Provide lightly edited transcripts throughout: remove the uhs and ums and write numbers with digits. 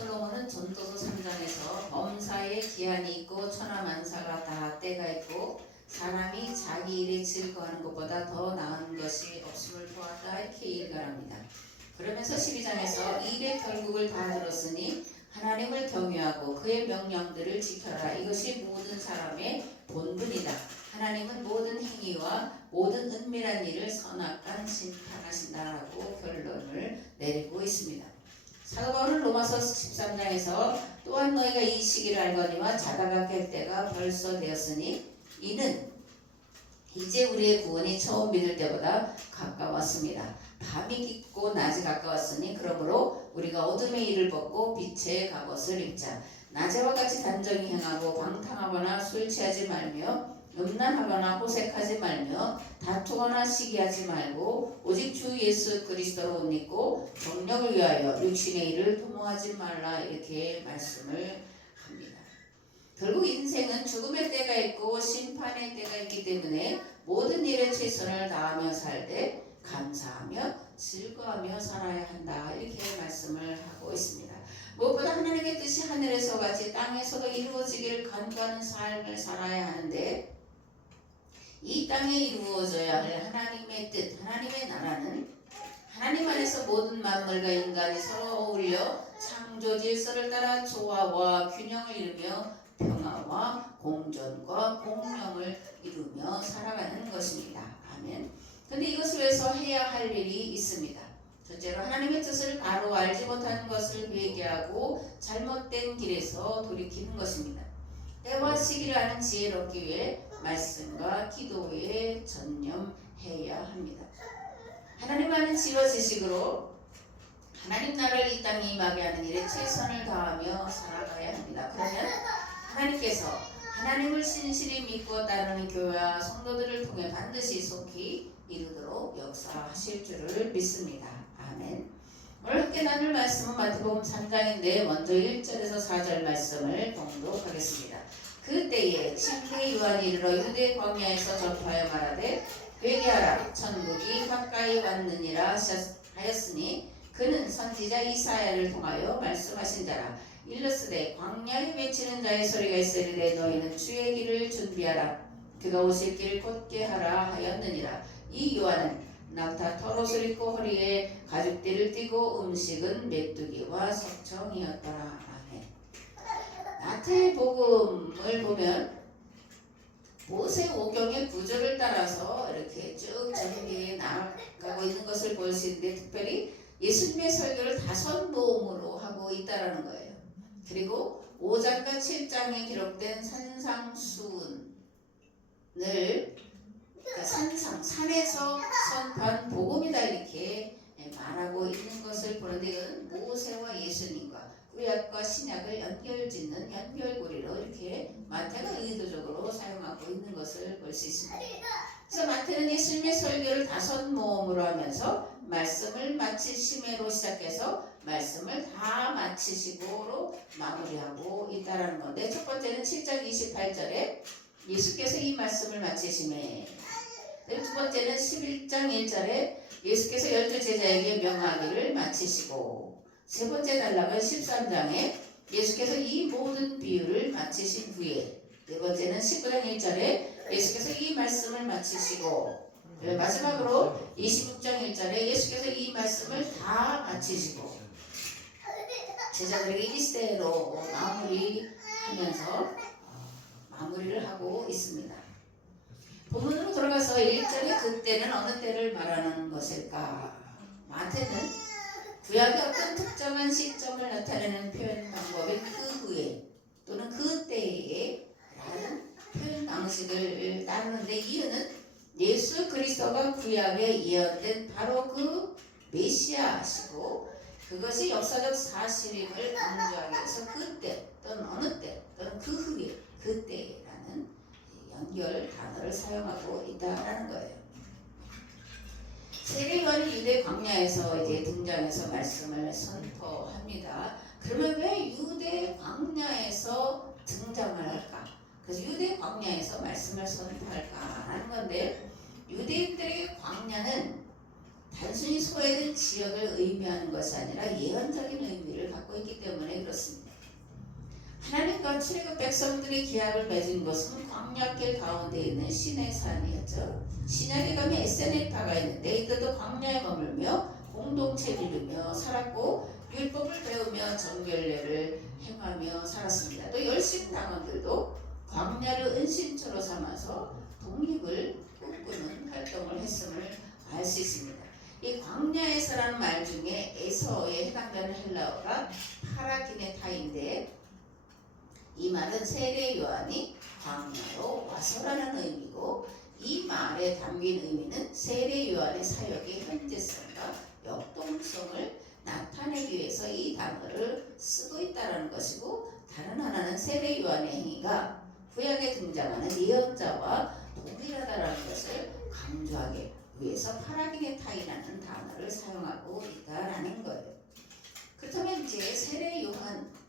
솔로몬은 전도서 3장에서 범사에 기한이 있고 천하만사가 다 때가 있고 사람이 자기 일에 즐거워하는 것보다 더 나은 것이 없음을 보았다 이렇게 일갈합니다. 그러면서 12장에서 일의 결국을 다 들었으니 하나님을 경외하고 그의 명령들을 지켜라. 이것이 모든 사람의 본분이다. 하나님은 모든 행위와 모든 은밀한 일을 선악간 심판하신다라고 결론을 내리고 있습니다. 사도 바울은 로마서 13장에서 또한 너희가 이 시기를 알거니와 자다가 깰 때가 벌써 되었으니 이는 이제 우리의 구원이 처음 믿을 때보다 가까웠습니다. 밤이 깊고 낮이 가까웠으니 그러므로 우리가 어둠의 일을 벗고 빛의 갑옷을 입자. 낮에와 같이 단정히 행하고 방탕하거나 술 취하지 말며 음란하거나 호색하지 말며 다투거나 시기하지 말고 오직 주 예수 그리스도로 옷 입고 정력을 위하여 육신의 일을 도모하지 말라 이렇게 말씀을 합니다. 결국 인생은 죽음의 때가 있고 심판의 때가 있기 때문에 모든 일에 최선을 다하며 살 때 감사하며 즐거워하며 살아야 한다 이렇게 말씀을 하고 있습니다. 무엇보다 하나님의 뜻이 하늘에서 같이 땅에서도 이루어지기를 간구하는 삶을 살아야 하는데 이 땅에 이루어져야 할 하나님의 뜻, 하나님의 나라는 하나님 안에서 모든 만물과 인간이 서로 어울려 창조 질서를 따라 조화와 균형을 이루며 평화와 공존과 공명을 이루며 살아가는 것입니다. 아멘. 근데 이것을 위해서 해야 할 일이 있습니다. 첫째로 하나님의 뜻을 바로 알지 못하는 것을 회개하고 잘못된 길에서 돌이키는 것입니다. 때와 시기를 아는 지혜를 얻기 위해 말씀과 기도에 전념해야 합니다. 하나님 아는 지혜와 지식으로 하나님 나라를 이 땅에 임하게 하는 일에 최선을 다하며 살아가야 합니다. 그러면 하나님께서 하나님을 신실히 믿고 따르는 교회와 성도들을 통해 반드시 속히 이루도록 역사하실 줄을 믿습니다. 아멘. 오늘 함께 나눌 말씀은 마태복음 3장인데 먼저 1절에서 4절 말씀을 봉독하겠습니다. 그때에 침례 요한이 이르러 유대 광야에서 전파하여 말하되 회개하라 천국이 가까이 왔느니라 하였으니 그는 선지자 이사야를 통하여 말씀하신 자라. 일러스되 광야에 외치는 자의 소리가 있으리되 너희는 주의 길을 준비하라 그가 오실 길을 곧게 하라 하였느니라. 이 요한은 낙타 털옷을 입고 허리에 가죽띠를 띠고 음식은 메뚜기와 석청이었더라. 아멘. 마태복음을 보면 모세오경의 구조를 따라서 이렇게 쭉 전개해 나가고 있는 것을 볼 수 있는데 특별히 예수님의 설교를 5모음으로 하고 있다는 거예요. 그리고 5장과 7장에 기록된 산상수훈을 산에서 선포한 복음이다 이렇게 말하고 있는 것을 보는데 이건 모세와 예수님과 구약과 신약을 연결짓는 연결고리로 이렇게 마태가 의도적으로 사용하고 있는 것을 볼 수 있습니다. 그래서 마태는 예수님의 설교를 5모음으로 하면서 말씀을 마치심으로 시작해서 말씀을 다 마치시고로 마무리하고 있다는 건데 첫 번째는 7장 28절에 예수께서 이 말씀을 마치심에 두 번째는 11장 1절에 예수께서 12제자에게 명하기를 마치시고 세 번째 단락은 13장에 예수께서 이 모든 비유를 마치신 후에 네 번째는 19장 1절에 예수께서 이 말씀을 마치시고 마지막으로 26장 1절에 예수께서 이 말씀을 다 마치시고 제자들에게 이 시대로 마무리하면서 마무리를 하고 있습니다. 본문으로 돌아가서 1절에 그때는 어느 때를 말하는 것일까? 마태는 구약의 어떤 특정한 시점을 나타내는 표현 방법인 그 후에 또는 그때에 라는 표현 방식을 따르는데 이유는 예수 그리스도가 구약에 예언된 바로 그 메시아시고 그것이 역사적 사실임을 강조하기 위해서 그때 또는 어느 때 또는 그 후에 그때라는 연결 단어를 사용하고 있다라는 거예요. 세례요한이 유대 광야에서 이제 등장해서 말씀을 선포합니다. 그러면 왜 유대 광야에서 등장을 할까? 그래서 유대 광야에서 말씀을 선포할까라는 건데 유대인들에게 광야는 단순히 소외된 지역을 의미하는 것이 아니라 예언적인 의미를 갖고 있기 때문에 그렇습니다. 그러니까 출애굽 백성들이 기약을 맺은 것은 광야길 가운데 있는 시내 산이었죠. 신약에 가면 에세네파가 있는데 이때도 광야에 머물며 공동체를 이루며 살았고 율법을 배우며 정결례를 행하며 살았습니다. 또 열심당원들도 광야를 은신처로 삼아서 독립을 꿈꾸는 활동을 했음을 알 수 있습니다. 이 광야에서라는 말 중에 에서에 해당되는 헬라어가 파라기네타인데 이 말은 세례 요한이 광야로 와서라는 의미고 이 말에 담긴 의미는 세례 요한의 사역의 현재성과 역동성을 나타내기 위해서 이 단어를 쓰고 있다는 것이고 다른 하나는 세례 요한의 행위가 구약에 등장하는 예언자와 동일하다는 것을 강조하기 위해서 파라기네타이라는 단어를 사용하고 있다라는 거예요. 그렇다면 이제 세례 요한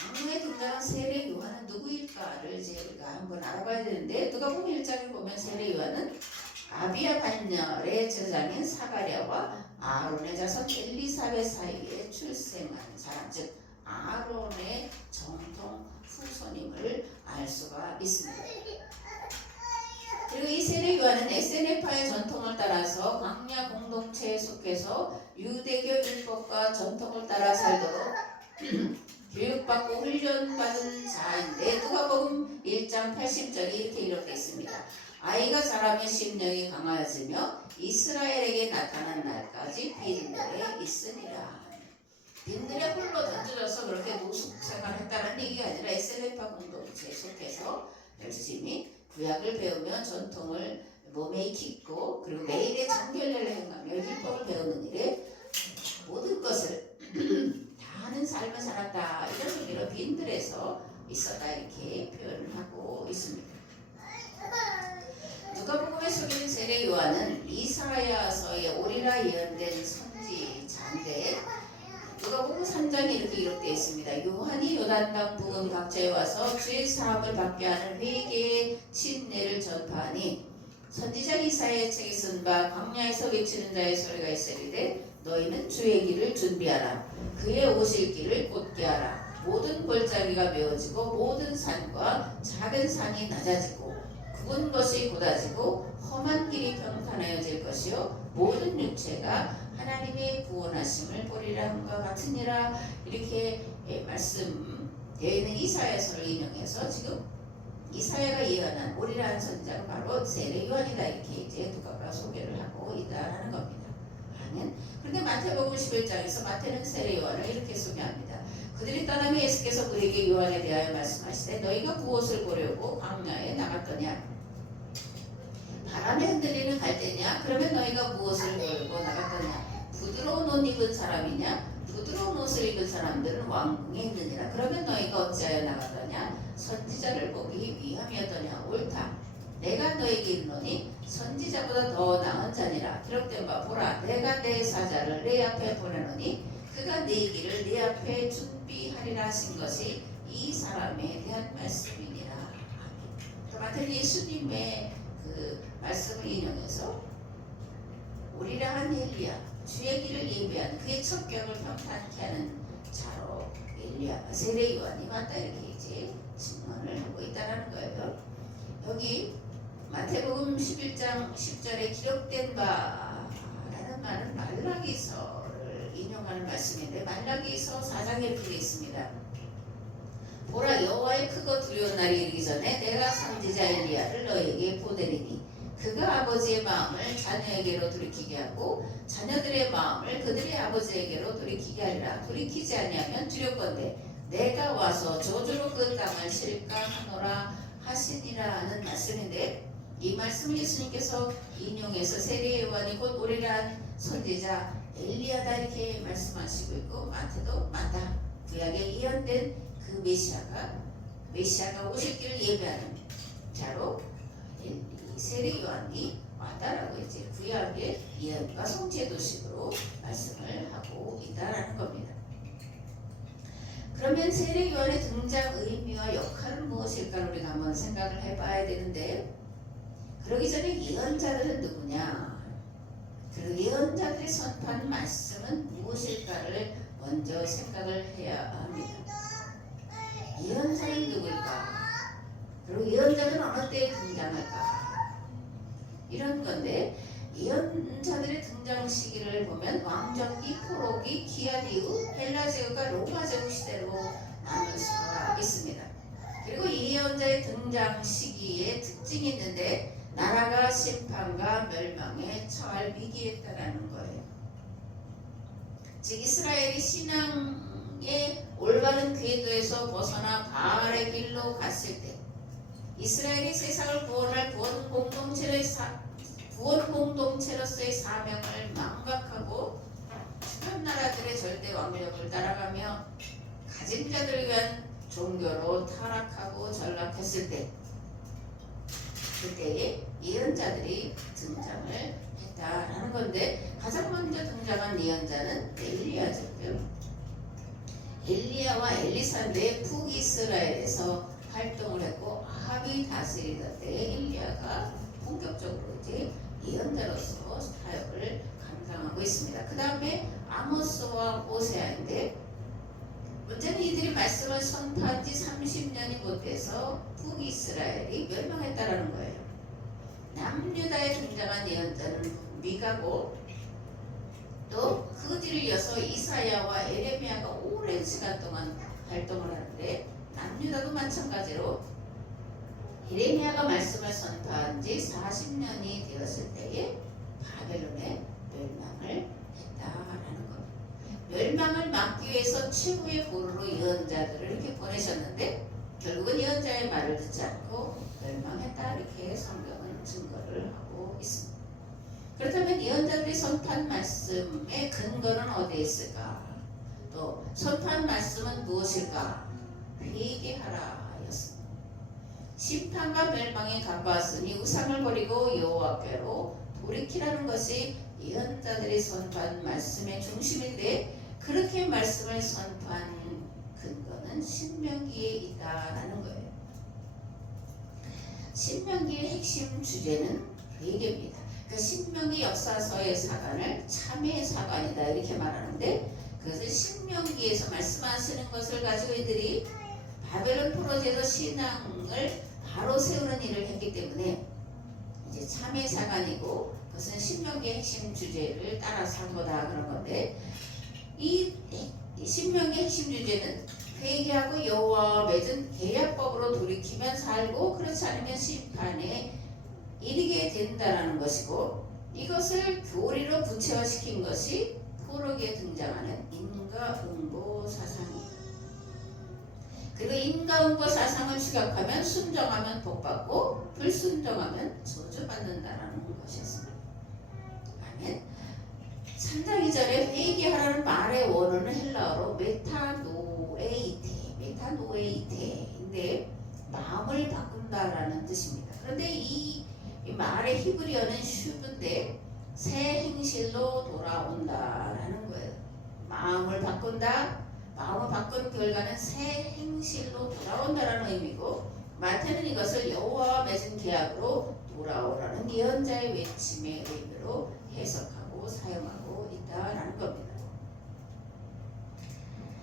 광야에 등장한 세례 요한은 누구일까를 이제 우리가 한번 알아봐야 되는데 누가복음 1장을 보면 세례 요한은 아비야 반열의 제사장인 사가랴와 아론의 자손 엘리사벳 사이에 출생한 사람, 즉 아론의 정통 후손임을 알 수가 있습니다. 그리고 이 세례 요한은 에세네파의 전통을 따라서 광야 공동체에 속해서 유대교 율법과 전통을 따라 살도록 교육받고 훈련받은 자인데 누가복음 1장 80절이 이렇게 기록되어 있습니다. 아이가 자라면 심령이 강하여지며 이스라엘에게 나타난 날까지 빈들에 있으리라. 빈들에 홀로 던져져서 그렇게 노숙 생활했다는 얘기가 아니라 에세네파 공동체에 속해서 열심히 구약을 배우며 전통을 몸에 익히고 그리고 매일의 정결례를 행하며 율법을 배우는 일에 모든 것을 다 하는 삶을 살았다 이런 의미로 빈들에서 있었다 이렇게 표현을 하고 있습니다. 누가복음에 소개된 세례 요한은 이사야서에 오리라 예언된 선지자인데 누가복음 3장에 이렇게 기록되어 있습니다. 요한이 요단강 부근 각지에 와서 죄 사함을 받게 하는 회개의 침례를 전파하니 선지자 이사야의 책에 쓴 바 광야에서 외치는 자의 소리가 있으리되 너희는 주의 길을 준비하라. 그의 오실 길을 곧게 하라. 모든 골짜기가 메워지고 모든 산과 작은 산이 낮아지고 굽은 것이 곧아지고 험한 길이 평탄하여질 것이요 모든 육체가 하나님의 구원하심을 보리라 함과 같으니라. 이렇게 말씀되어 있는 이사야서를 인용해서 지금 이사야가 예언한 오리라는 선지자가 바로 세례 요한이다 이렇게 이제 누가가 소개를 하고 있다라는 겁니다. 그런데 마태복음 11장에서 마태는 세례 요한을 이렇게 소개합니다. 그들이 떠나며 예수께서 그에게 요한에 대하여 말씀하시되 너희가 무엇을 보려고 광야에 나갔더냐? 바람에 흔들리는 갈대냐? 그러면 너희가 무엇을 보려고 나갔더냐? 부드러운 옷 입은 사람이냐? 부드러운 옷을 입은 사람들은 왕궁에 있느니라. 그러면 너희가 어찌하여 나갔더냐? 선지자를 보기 위함이었더냐? 옳다. 내가 너에게 이르노니 선지자보다 더 나은 자니라. 기록된 바 보라 내가 내 사자를 내 앞에 보내노니 그가 네 길을 네 앞에 준비하리라 하신 것이 이 사람에 대한 말씀이니라. 마태는 예수님의 그 말씀을 인용해서 우리라 한 엘리야 주의 길을 예비한 그의 첩경을 평탄케 하는 자로 엘리야가 세례 요한이 맞다 이렇게 이제 증언을 하고 있다는 거예요. 여기 마태복음 11장 10절에 기록된 바라는 말은 말라기서를 인용하는 말씀인데 말라기서 4장에 이렇게 되어 있습니다. 보라 여호와의 크고 두려운 날이 이르기 전에 내가 선지자 엘리야를 너희에게 보내리니 그가 아버지의 마음을 자녀에게로 돌이키게 하고 자녀들의 마음을 그들의 아버지에게로 돌이키게 하리라. 돌이키지 아니하면 두렵건대 내가 와서 저주로 그 땅을 칠까 하노라 하시니라 하는 말씀인데 이 말씀을 예수님께서 인용해서 세례 요한이 곧 오리라 선지자 엘리야다 이렇게 말씀하시고 있고 마태도 맞다. 구약에 예언된 그 메시아가 오실 길을 예배하는 자로 세례 요한이 왔다라고 이제 구약의 예언과 성취도식으로 말씀을 하고 있다라는 겁니다. 그러면 세례 요한의 등장 의미와 역할은 무엇일까 우리가 한번 생각을 해봐야 되는데 그러기 전에 예언자들은 누구냐? 그 예언자들이 선포한 말씀은 무엇일까를 먼저 생각을 해야 합니다. 예언자는 등장할까? 그리고 예언자들은 어느 때에 등장할까? 이런 건데 예언자들의 등장 시기를 보면 왕정기, 포로기, 기한 이후 헬라 제국과 로마 제국 시대로 나눌 수가 있습니다. 그리고 이 예언자의 등장 시기에 특징이 있는데 나라가 심판과 멸망에 처할 위기에 있다라는 거예요. 즉 이스라엘이 신앙의 올바른 궤도에서 벗어나 바알의 길로 갔을 때 이스라엘이 세상을 구원할 구원 공동체로서의 사명을 망각하고 주변 나라들의 절대 왕력을 따라가며 가진 자들을 위한 종교로 타락하고 전락했을 때 그때에 예언자들이 등장을 했다라는 건데 가장 먼저 등장한 예언자는 엘리야죠. 엘리야와 엘리사인데 북이스라엘에서 활동을 했고 아합이 다스리던 때에 엘리야가 본격적으로 이제 예언자로서 사역을 감당하고 있습니다. 그 다음에 아모스와 호세아인데 문제는 이들이 말씀을 선포한 지 30년이 못 돼서 북이스라엘이 멸망했다라는 거예요. 남유다에 등장한 예언자는 미가고 또 그 뒤를 이어서 이사야와 에레미야가 오랜 시간 동안 활동을 하는데 남유다도 마찬가지로 에레미야가 말씀을 선포한 지 40년이 되었을 때에 바벨론에 멸망을 했다라는 겁니다. 멸망을 막기 위해서 최후의 보루로 예언자들을 이렇게 보내셨는데 결국은 예언자의 말을 듣지 않고 멸망했다 이렇게 성경은 증거를 하고 있습니다. 그렇다면 예언자들이 선포한 말씀의 근거는 어디에 있을까? 또 선포한 말씀은 무엇일까? 회개하라 였습니다. 심판과 멸망이 가까웠으니 우상을 버리고 여호와께로 돌이키라는 것이 예언자들이 선포한 말씀의 중심인데 그렇게 말씀을 선포한 근거는 신명기에 있다라는 거예요. 신명기의 핵심 주제는 회개입니다. 그 신명기 역사서의 사관을 참회의 사관이다 이렇게 말하는데 그것을 신명기에서 말씀하시는 것을 가지고 이들이 바벨론 포로제도 신앙을 바로 세우는 일을 했기 때문에 이제 참회 사관이고 그것은 신명기의 핵심 주제를 따라서 한 거다 그런 건데 이 신명기의 핵심 주제는 회개하고 여호와와 맺은 계약법으로 돌이키면 살고 그렇지 않으면 심판에 이르게 된다라는 것이고 이것을 교리로 구체화시킨 것이 포로기에 등장하는 인과응보 사상입니다. 그리고 인과응보 사상을 추격하면 순종하면 복받고 불순종하면 저주받는다라는 것이었습니다. 아멘. 3장 2절에 회개하라는 말의 원어는 헬라어로 메타노에이테인데 마음을 바꾼다라는 뜻입니다. 그런데 이 말의 히브리어는 슈브인데 새 행실로 돌아온다라는 거예요. 마음을 바꾼다. 마음을 바꾼 결과는 새 행실로 돌아온다라는 의미고 마태는 이것을 여호와와 맺은 계약으로 돌아오라는 예언자의 외침의 의미로 해석하고 사용하고 있다라는 겁니다.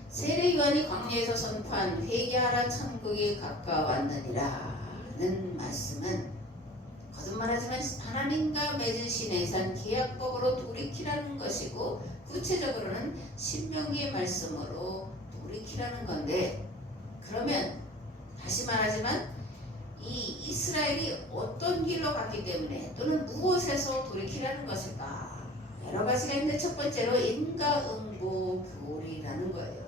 세례 요한이 광야에서 선포한 회개하라 천국이 가까웠느니라는 말씀은 거듭말하지만 하나님과 맺은 신해산 계약법으로 돌이키라는 것이고 구체적으로는 신명기의 말씀으로 돌이키라는 건데 그러면 다시 말하지만 이 이스라엘이 어떤 길로 갔기 때문에 또는 무엇에서 돌이키라는 것일까? 여러 가지가 있는데 첫 번째로 인과응보 교리라는 거예요.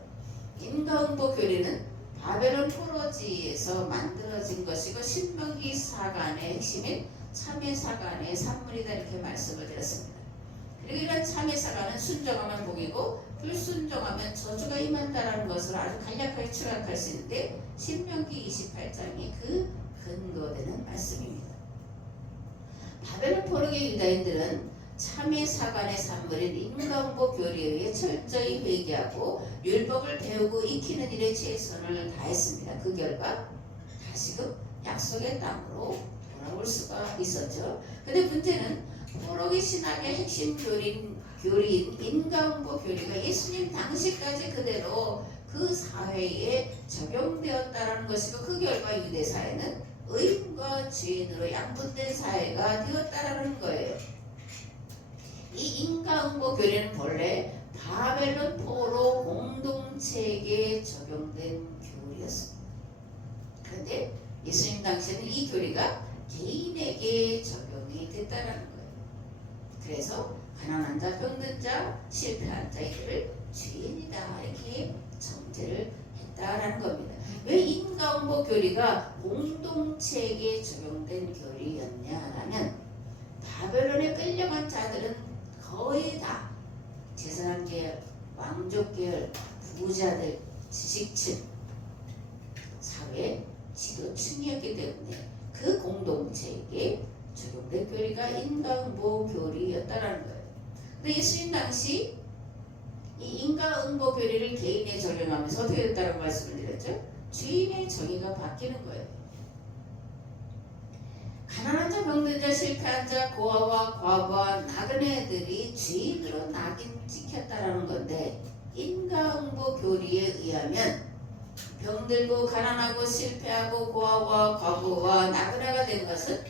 인과응보 교리는 바벨론 포로지에서 만들어진 것이고 신명기 사관의 핵심인 참회 사관의 산물이다 이렇게 말씀을 드렸습니다. 그리고 이런 참회 사관은 순종하면 복이고 불순종하면 저주가 임한다라는 것을 아주 간략하게 추락할 수 있는데 신명기 28장이 그 근거되는 말씀입니다. 바벨론 포로기 유다인들은 참회 사관의 산물인 인과응보 교리에 의해 철저히 회개하고 율법을 배우고 익히는 일에 최선을 다했습니다. 그 결과 다시금 약속의 땅으로 돌아올 수가 있었죠. 근데 문제는 포로기 신학의 핵심 교리인 인과응보 교리가 예수님 당시까지 그대로 그 사회에 적용되었다라는 것이고 그 결과 유대 사회는 의인과 죄인으로 양분된 사회가 되었다라는 거예요. 이 인과응보 교리는 본래 바벨론 포로 공동체에게 적용된 교리였습니다. 그런데 예수님 당시에는 이 교리가 개인에게 적용이 됐다라는 거예요. 그래서 가난한 자, 병든 자, 실패한 자 이들을 죄인이다 이렇게 정죄를 했다라는 겁니다. 왜 인과응보 교리가 공동체에게 적용된 교리였냐라면 바벨론에 끌려간 자들은 거의 다 재산한 계열, 왕족 계열, 부자들, 지식층, 사회 지도층이었기 때문에 그 공동체에게 적용된 교리가 인과응보 교리였다라는 거예요. 근데 예수님 당시 이 인과응보 교리를 개인에 적용하면서 어떻게 됐다고 말씀을 드렸죠? 죄인의 정의가 바뀌는 거예요. 가난한 자, 병든 자, 실패한 자, 고아와 과부와 나그네들이 죄인으로 낙인 찍혔다라는 건데 인과응보 교리에 의하면 병들고 가난하고 실패하고 고아와 과부와 나그네가 된 것은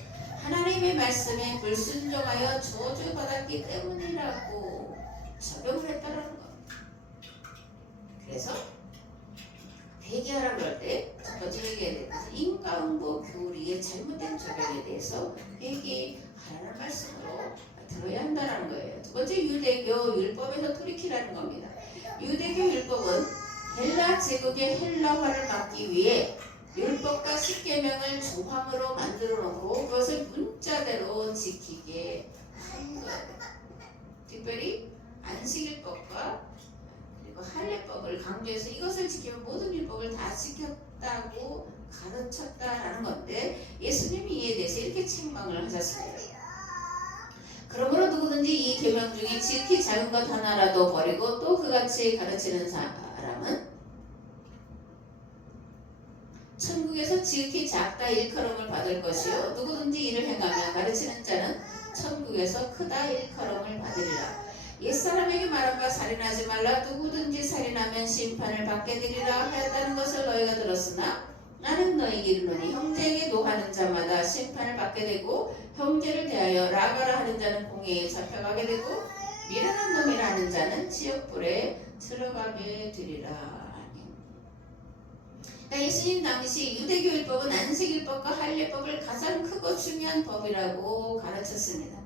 하나님의 말씀에 불순종하여 저주받았기 때문이라고 적용을 했다라는 겁니다. 그래서 회개하라고 할 때 첫 번째 회개해야 되는 것은 인과응보 교리의 잘못된 적용에 대해서 회개하라는 말씀으로 들어야 한다는 거예요. 두 번째 유대교 율법에서 돌이키라는 겁니다. 유대교 율법은 헬라 제국의 헬라화를 막기 위해 율법과 십계명을 조항으로 만들어 놓고 그것을 문자대로 지키게 한 거예요. 특별히 안식일법과 그리고 할례법을 강조해서 이것을 지키면 모든 율법을 다 지켰다고 가르쳤다라는 건데 예수님이 이에 대해서 이렇게 책망을 하셨습니다. 그러므로 누구든지 이 계명 중에 지극히 작은 것 하나라도 버리고 또 그같이 가르치는 사람은 천국에서 지극히 작다 일컬음을 받을 것이요 누구든지 이를 행하며 가르치는 자는 천국에서 크다 일컬음을 받으리라. 옛사람에게 말한 바 살인하지 말라. 누구든지 살인하면 심판을 받게 되리라 하였다는 것을 너희가 들었으나 나는 너희에게 이르노니 형제에게 노하는 자마다 심판을 받게 되고 형제를 대하여 라가라 하는 자는 공회에 잡혀가게 되고 미련한 놈이라 하는 자는 지옥불에 들어가게 되리라. 그러니까 예수님 당시 유대교 율법은 안식일법과 할례법을 가장 크고 중요한 법이라고 가르쳤습니다.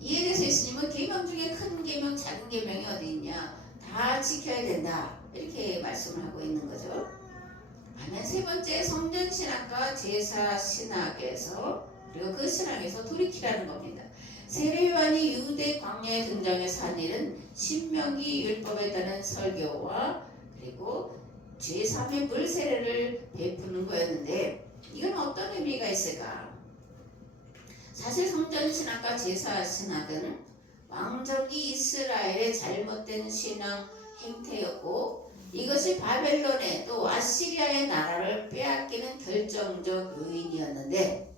이에 대해서 예수님은 계명 중에 큰 계명, 작은 계명이 어디 있냐? 다 지켜야 된다. 이렇게 말씀을 하고 있는 거죠. 반면 세 번째 성전 신학과 제사 신학에서 그리고 그 신학에서 돌이키라는 겁니다. 세례요한이 유대 광야에 등장해서 한 일은 신명기 율법에 따른 설교와 그리고 제3의 물 세례를 베푸는 거였는데 이건 어떤 의미가 있을까? 사실 성전 신학과 제사 신학은 왕족이 이스라엘의 잘못된 신앙 행태였고 이것이 바벨론의 또 아시리아의 나라를 빼앗기는 결정적 요인이었는데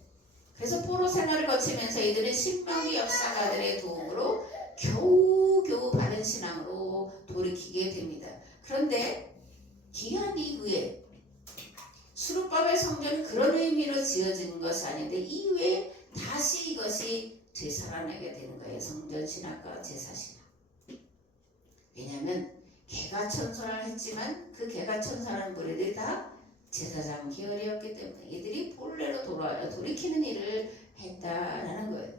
그래서 포로 생활을 거치면서 이들은 신명기 역사가들의 도움으로 겨우겨우 바른 신앙으로 돌이키게 됩니다. 그런데 기한 이후에 수르바벨 성전은 그런 의미로 지어진 것이 아닌데 이후에 다시 이것이 되살아나게 되는 거예요. 성전신학과 제사신학. 왜냐하면 개가천선을 했지만 그 개가천선한 무리들이 다 제사장 계열이었기 때문에 이들이 본래로 돌이키는 일을 했다라는 거예요.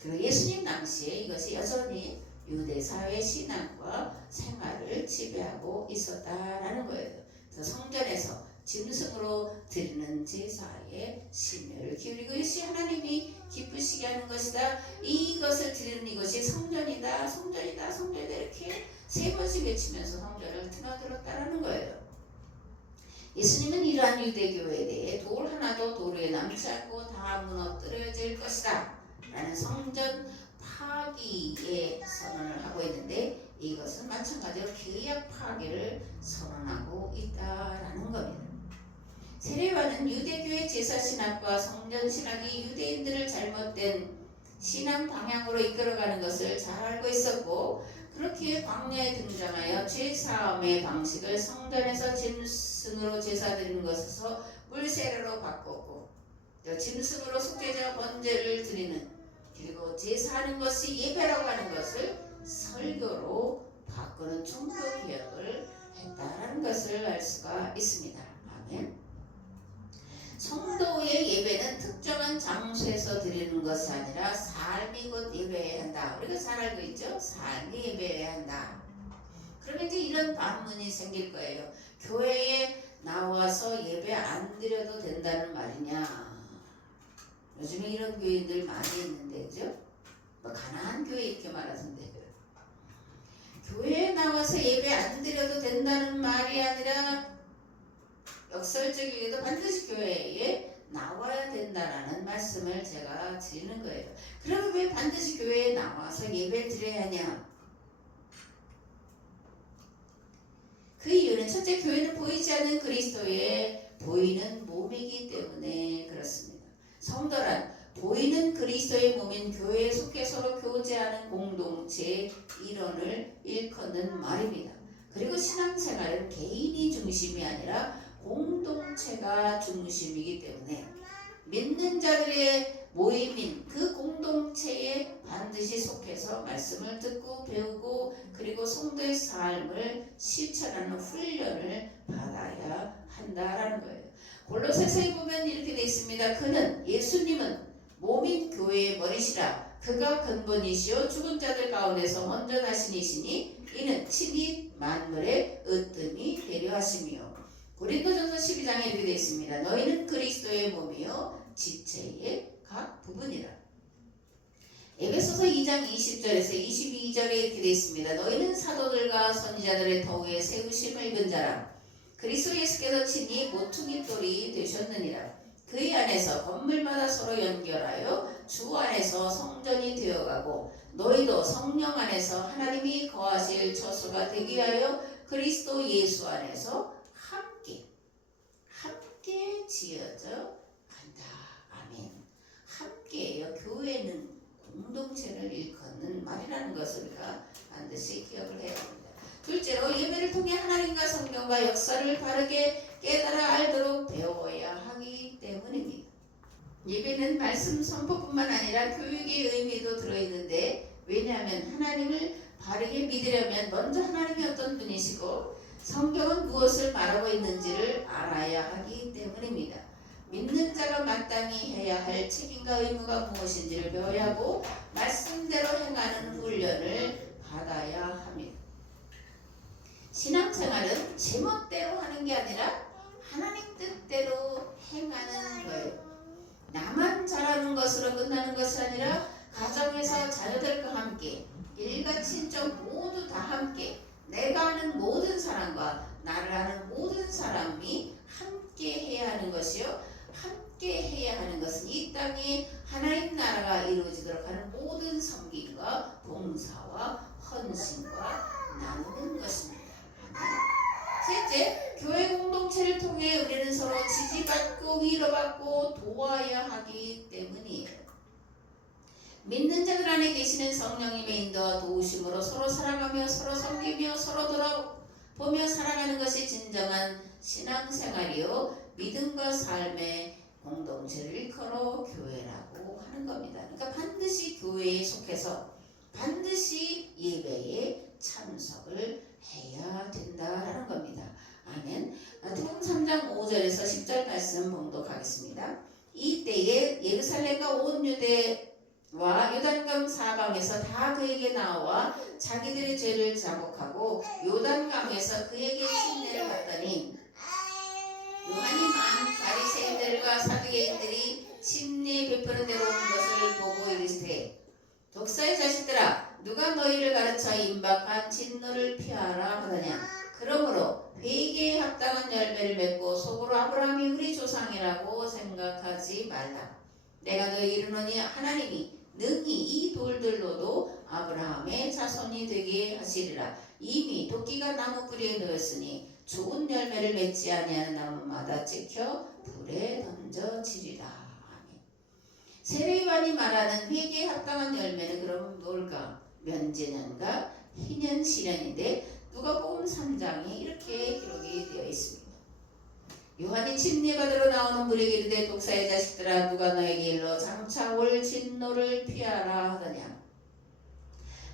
그리고 예수님 당시에 이것이 여전히 유대 사회 신앙과 생활을 지배하고 있었다라는 거예요. 그래서 성전에서 짐승으로 드리는 제사에 심혈을 기울이고 이것이 하나님이 기쁘시게 하는 것이다. 이것을 드리는 이것이 성전이다, 성전이다, 성전이다 이렇게 세 번씩 외치면서 성전을 드나들었다라는 거예요. 예수님은 이러한 유대교에 대해 돌 하나도 돌 위에 남지 않고 다 무너뜨려질 것이다 라는 성전 파기의 선언을 하고 있는데 이것은 마찬가지로 계약 파기를 선언하고 있다라는 겁니다. 세례요한은 유대교의 제사신학과 성전신학이 유대인들을 잘못된 신앙 방향으로 이끌어가는 것을 잘 알고 있었고 그렇게 광야에 등장하여 제사함의 방식을 성전에서 짐승으로 제사 드리는 것에서 물세례로 바꿨고, 또 짐승으로 속죄제와 번제를 드리는, 그리고 제사하는 것이 예배라고 하는 것을 설교로 바꾸는 종교 개혁을 했다라는 것을 알 수가 있습니다. 아멘. 성도의 예배는 특정한 장소에서 드리는 것이 아니라 삶이 곧 예배해야 한다. 우리가 잘 알고 있죠? 삶이 예배해야 한다. 그러면 이제 이런 반문이 생길 거예요. 교회에 나와서 예배 안 드려도 된다는 말이냐? 요즘에 이런 교인들 많이 있는데, 그죠? 뭐 가난한 교회 이렇게 말하던데, 교회에 나와서 예배 안 드려도 된다는 말이 아니라 역설적이게도 반드시 교회에 나와야 된다라는 말씀을 제가 드리는 거예요. 그러면 왜 반드시 교회에 나와서 예배 드려야 하냐? 그 이유는 첫째, 교회는 보이지 않는 그리스도의 보이는 몸이기 때문에 그렇습니다. 성도란 보이는 그리스도의 몸인 교회에 속해 서로 교제하는 공동체의 일원을 일컫는 말입니다. 그리고 신앙생활은 개인이 중심이 아니라 공동체가 중심이기 때문에 믿는 자들의 모임인 그 공동체에 반드시 속해서 말씀을 듣고 배우고 그리고 성도의 삶을 실천하는 훈련을 받아야 한다라는 거예요. 골로새서에 보면 이렇게 되어 있습니다. 그는 예수님은 몸인 교회의 머리시라. 그가 근본이시요 죽은 자들 가운데서 먼저 나신 이시니 이는 친히 만물의 으뜸이 되려 하심이요. 고린도전서 12장에 이렇게 되어 있습니다. 너희는 그리스도의 몸이요 지체의 각 부분이라. 에베소서 2장 20절에서 22절에 이렇게 되어 있습니다. 너희는 사도들과 선지자들의 터위에 세우심을 입은 자라. 그리스도 예수께서 친히 모퉁이 돌이 되셨느니라. 그의 안에서 건물마다 서로 연결하여 주 안에서 성전이 되어가고 너희도 성령 안에서 하나님이 거하실 처소가 되기 위하여 그리스도 예수 안에서 함께 지어져 간다. 아멘. 함께요. 교회는 공동체를 일컫는 말이라는 것을 우리가 반드시 기억을 해야 합니다. 둘째로 예배를 통해 하나님과 성령과 역사를 바르게 깨달아 알도록 배워야 하기 때문입니다. 예배는 말씀 선포뿐만 아니라 교육의 의미도 들어있는데, 왜냐하면 하나님을 바르게 믿으려면 먼저 하나님이 어떤 분이시고 성경은 무엇을 말하고 있는지를 알아야 하기 때문입니다. 믿는 자가 마땅히 해야 할 책임과 의무가 무엇인지를 배워야 하고 말씀대로 행하는 훈련을 받아야 합니다. 신앙생활은 제멋대로 하는 게 아니라 하나님 뜻대로 행하는 거예요. 나만 잘하는 것으로 끝나는 것이 아니라 가정에서 자녀들과 함께, 일가 친척 모두 다 함께, 내가 아는 모든 사람과 나를 아는 모든 사람이 함께 해야 하는 것이요. 함께 해야 하는 것은 이 땅에 하나님 나라가 이루어지도록 하는 모든 섬김과 봉사와 헌신과 나누는 것입니다. 셋째, 교회 공동체를 통해 우리는 서로 지지받고 위로받고 도와야 하기 때문이에요. 믿는 자들 안에 계시는 성령님의 인도와 도우심으로 서로 사랑하며 서로 섬기며 서로 돌아보며 살아가는 것이 진정한 신앙생활이요 믿음과 삶의 공동체를 일컬어 교회라고 하는 겁니다. 그러니까 반드시 교회에 속해서 반드시 예배에 참석을 해야 된다라는 겁니다. 아멘. 마태복음 3장 5절에서 10절 말씀 봉독하겠습니다. 이때에 예루살렘과 온 유대와 요단강 사방에서 다 그에게 나와 자기들의 죄를 자복하고 요단강에서 그에게 침례를 받더니 요한이 많은 바리새인들과 사두개인들이 침례 베푸는 데로 온 것을 보고 이르시되 독사의 자식들아 누가 너희를 가르쳐 임박한 진노를 피하라 하더냐. 그러므로 회개에 합당한 열매를 맺고 속으로 아브라함이 우리 조상이라고 생각하지 말라. 내가 너희 이르노니 하나님이 능히 이 돌들로도 아브라함의 자손이 되게 하시리라. 이미 도끼가 나무 뿌리에 놓였으니 좋은 열매를 맺지 아니하는 나무마다 찍혀 불에 던져지리라. 아멘. 세례요한이 말하는 회개에 합당한 열매는 그럼 뭘까? 면제년과 희년 시년인데 누가복음 3장에 이렇게 기록이 되어 있습니다. 요한이 침례받으러 나오는 무리에게 이르되 독사의 자식들아 누가 너에게 일러 장차 올 진노를 피하라 하더냐.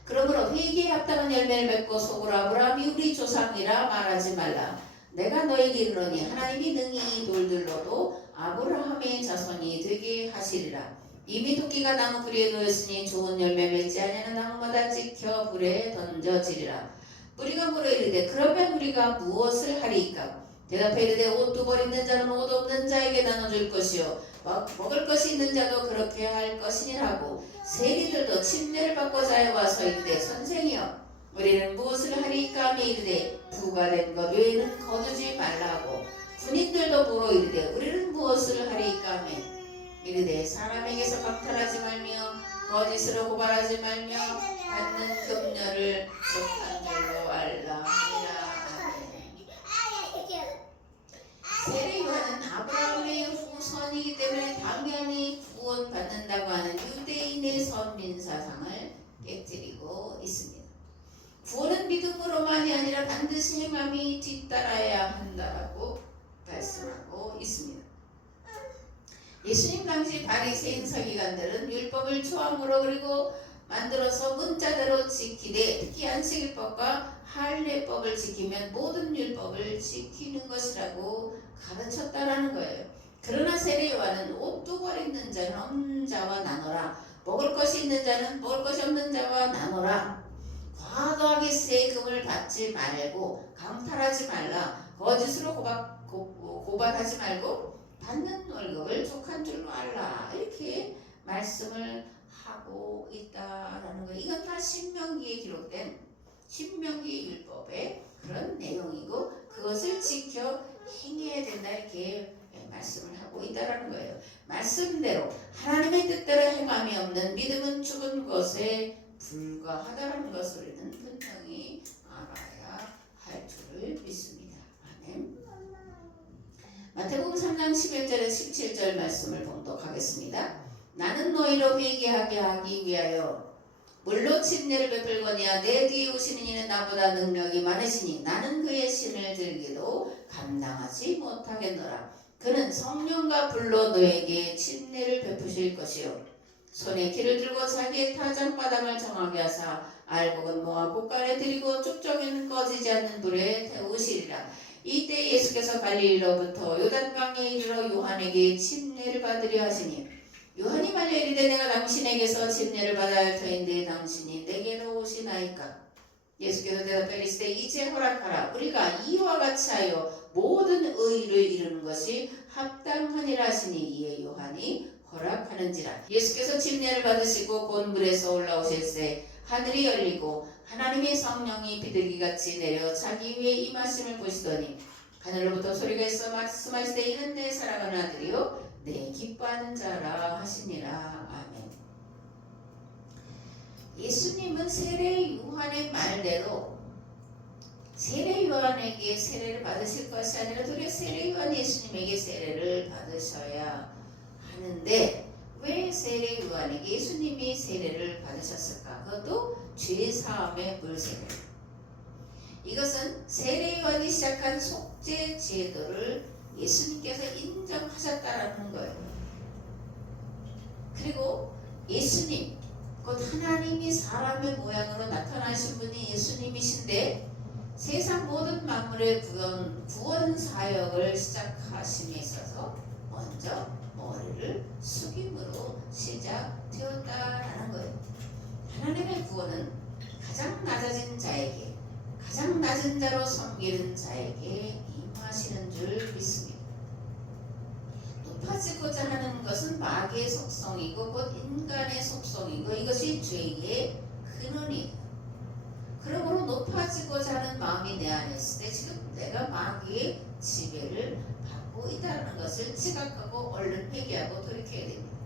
그러므로 회개에 합당한 열매를 맺고 속으로 아브라함이 우리 조상이라 말하지 말라. 내가 너에게 이르노니 하나님이 능히 돌들로도 아브라함의 자손이 되게 하시리라. 이미 토끼가 나무 뿌리에 놓였으니 좋은 열매 맺지 아니하는 나무마다 찍혀 불에 던져지리라. 우리가 물어 이르되 그러면 우리가 무엇을 하리이까? 대답해 이르되 옷 두 벌 있는 자는 옷 없는 자에게 나눠줄 것이요 먹을 것이 있는 자도 그렇게 할 것이니라고. 세리들도 침례를 받고 자에 와서 이르되 선생이여 우리는 무엇을 하리이까 하며 이르되 부과된 것 외에는 거두지 말라고. 군인들도 물어 이르되 우리는 무엇을 하리이까 하며 이르되 사람에게서 강탈하지 말며 거짓으로 고발하지 말며 받는 금료를 속한 줄로 알라. 세례 요한은 아브라함의 후손이기 때문에 당연히 구원받는다고 하는 유대인의 선민사상을 깨뜨리고 있습니다. 구원은 믿음으로만이 아니라 반드시 행함이 뒤따라야 한다고 말씀하고 있습니다. 예수님 당시 바리새인 서기관들은 율법을 초함으로 그리고 만들어서 문자대로 지키되 특히 안식일법과 할례법을 지키면 모든 율법을 지키는 것이라고 가르쳤다라는 거예요. 그러나 세례 요한은 옷 두 벌 있는 자는 없는 자와 나눠라. 먹을 것이 있는 자는 먹을 것이 없는 자와 나눠라. 과도하게 세금을 받지 말고 강탈하지 말라. 거짓으로 고발하지 말고 받는 월급을 족한 줄로 알라. 이렇게 말씀을 하고 있다라는 거예요. 이건 다 신명기에 기록된 신명기 율법의 그런 내용이고 그것을 지켜 행해야 된다 이렇게 말씀을 하고 있다라는 거예요. 말씀대로 하나님의 뜻대로 행함이 없는 믿음은 죽은 것에 불과하다라는 것을 우리는 분명히 알아야 할 줄을 믿습니다. 아멘. 마태복음 3장 11절에 17절 말씀을 봉독하겠습니다. 나는 너희로 회개하게 하기 위하여 물로 침례를 베풀거니와 내 뒤에 오시는 이는 나보다 능력이 많으시니 나는 그의 신을 들기도 감당하지 못하겠노라. 그는 성령과 불로 너에게 침례를 베푸실 것이요 손에 길을 들고 자기의 타작마당을 정하게 하사 알곡은 모아 곳간에 들이고 쭉정이는 꺼지지 않는 불에 태우시리라. 이때 예수께서 갈릴리로부터 요단강에 이르러 요한에게 침례를 받으려 하시니 요한이 말려 이르되 내가 당신에게서 침례를 받아야 할 터인데 당신이 내게로 오시나이까? 예수께서 대답하여 이르시되 이제 허락하라. 우리가 이와 같이 하여 모든 의를 이루는 것이 합당하니라 하시니 이에 요한이 허락하는지라. 예수께서 침례를 받으시고 곧 물에서 올라오실새 하늘이 열리고 하나님의 성령이 비둘기같이 내려 자기 위에 임하심을 보시더니 하늘로부터 소리가 있어 말씀하시되 이는 내 사랑하는 아들이요 내 기뻐하는 자라 하시니라. 아멘. 예수님은 세례 요한의 말대로 세례 요한에게 세례를 받으실 것이 아니라 도리어 세례 요한 예수님에게 세례를 받으셔야 하는데 왜 세례 요한에게 예수님이 세례를 받으셨을까? 그것도 죄사함의 물세례. 이것은 세례 요한이 시작한 속죄 제도를 예수님께서 인정하셨다라는 거예요. 그리고 예수님, 곧 하나님이 사람의 모양으로 나타나신 분이 예수님이신데 세상 모든 만물의 구원 사역을 시작하심에 있어서 먼저 머리를 숙임으로 시작되었다라는 거예요. 하나님의 구원은 가장 낮아진 자에게, 가장 낮은 자로 섬기는 자에게 임하시는 줄 믿습니다. 높아지고자 하는 것은 마귀의 속성이고 곧 인간의 속성이고 이것이 죄의 근원이에요. 그러므로 높아지고자 하는 마음이 내 안에 있을 때 지금 내가 마귀의 지배를 받고 있다는 것을 지각하고 얼른 회개하고 돌이켜야 됩니다.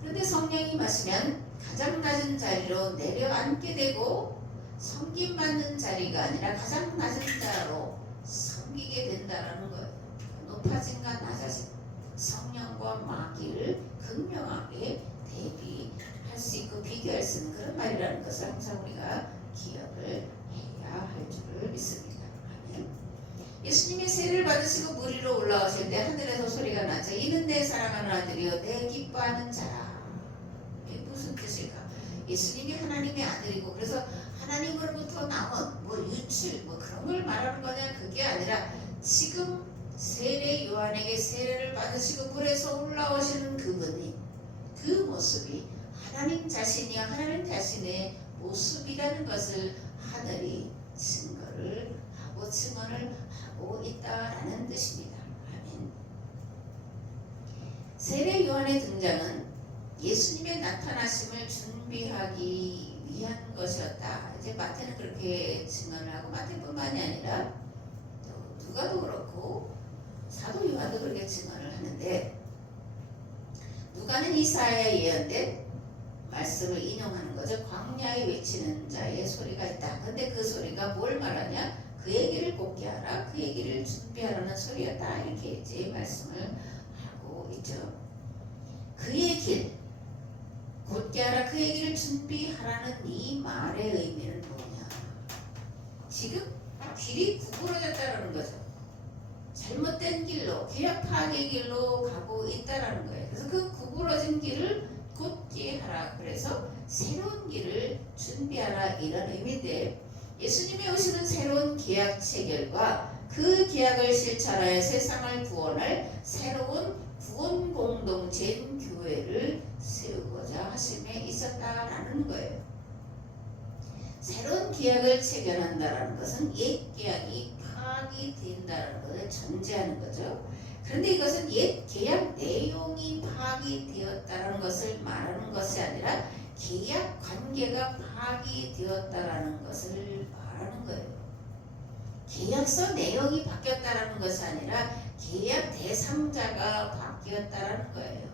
그런데 성령이 마시면 가장 낮은 자리로 내려앉게 되고 섬김받는 자리가 아니라 가장 낮은 자로 섬기게 된다는 거예요. 높아짐과 낮아짐, 성령과 마귀를 극명하게 대비할 수 있고 비교할 수 있는 그런 말이라는 것을 항상 우리가 기억을 해야 할 줄을 믿습니다. 아멘. 예수님이 세를 받으시고 물 위로 올라오실 때 하늘에서 소리가 나죠. 이는 내 사랑하는 아들이요 내 기뻐하는 자라. 이게 무슨 뜻일까? 예수님이 하나님의 아들이고 그래서 하나님으로부터 나온 뭐 유출 뭐 그런 걸 말하는 거냐, 그게 아니라 지금 세례 요한에게 세례를 받으시고 물에서 올라오시는 그분이 그 모습이 하나님 자신이요 하나님 자신의 모습이라는 것을 하늘이 증거를 하고 증언을 하고 있다라는 뜻입니다. 아멘. 세례 요한의 등장은 예수님의 나타나심을 준비하기 위한 것이었다. 이제 마태는 그렇게 증언을 하고, 마태뿐만이 아니라 또 누가도 그렇고 사도 요한도 그렇게 증언을 하는데, 누가는 이사야에 예언된 말씀을 인용하는 거죠. 광야에 외치는 자의 소리가 있다. 근데 그 소리가 뭘 말하냐? 그 얘기를 곱게 하라, 그 얘기를 준비하라는 소리였다. 이렇게 이제 말씀을 하고 있죠. 그의 길, 곧게 하라, 그 얘기를 준비하라는 이 말의 의미는 뭐냐? 지금 길이 구부러졌다는 거죠. 잘못된 길로, 계약 파괴 길로 가고 있다라는 거예요. 그래서 그 구부러진 길을 곧게 하라, 그래서 새로운 길을 준비하라, 이런 의미인데, 예수님이 오시는 새로운 계약 체결과 그 계약을 실천하여 세상을 구원할 새로운 구원 공동체인 교회를 세우고자 하심에 있었다라는 거예요. 새로운 계약을 체결한다라는 것은 옛 계약이 파기된다라는 것을 전제하는 거죠. 그런데 이것은 옛 계약 내용이 파기되었다라는 것을 말하는 것이 아니라 계약 관계가 파기되었다라는 것을 말하는 거예요. 계약서 내용이 바뀌었다라는 것이 아니라 계약 대상자가 바뀌었다라는 거예요.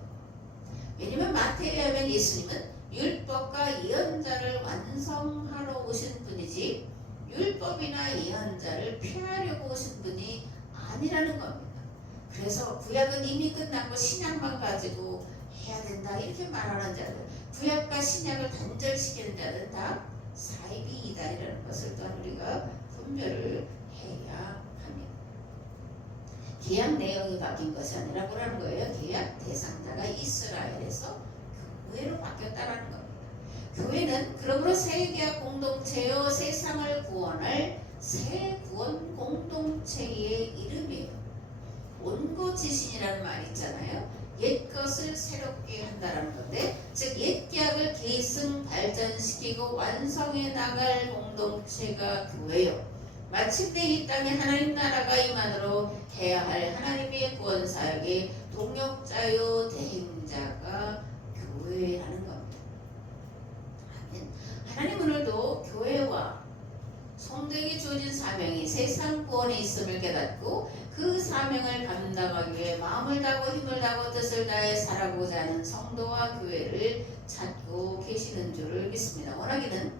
왜냐하면 마태에 하면 예수님은 율법과 예언자를 완성하러 오신 분이지 율법이나 예언자를 폐하려고 오신 분이 아니라는 겁니다. 그래서 구약은 이미 끝났고 신약만 가지고 해야 된다 이렇게 말하는 자들, 구약과 신약을 단절시키는 자들은 다 사이비이다라는 것을 또한 우리가 분별을 해야 합니다. 계약 내용이 바뀐 것이 아니라 뭐라는 거예요? 계약 대상자가 이스라엘에서 교회로 바뀌었다라는 겁니다. 교회는 그러므로 새 계약 공동체요 세상을 구원할 새 구원 공동체의 이름이에요. 온고지신이라는 말이 있잖아요. 옛 것을 새롭게 한다는 건데, 즉 옛 계약을 계승 발전시키고 완성해 나갈 공동체가 교회요. 마침내 이 땅에 하나님 나라가 임하도록 해야 할 하나님의 구원 사역의 동역자요 대행자가 교회라는 겁니다. 아멘. 하나님 오늘도 교회와 성도에게 주어진 사명이 세상 구원에 있음을 깨닫고 그 사명을 감당하기 위해 마음을 다하고 힘을 다하고 뜻을 다해 살아가고자 하는 성도와 교회를 찾고 계시는 줄을 믿습니다. 원하기는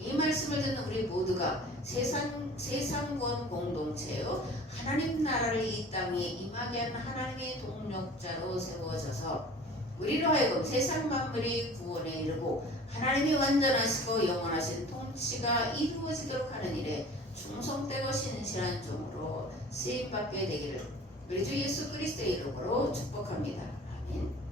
이 말씀을 듣는 우리 모두가 세상 구원 공동체요 하나님 나라를 이 땅에 임하게 하는 하나님의 동력자로 세워져서 우리로 하여금 세상 만물이 구원에 이르고 하나님이 완전하시고 영원하신 통치가 이루어지도록 하는 일에 충성되고 신실한 종으로 쓰임받게 되기를 우리 주 예수 그리스도의 이름으로 축복합니다. 아멘.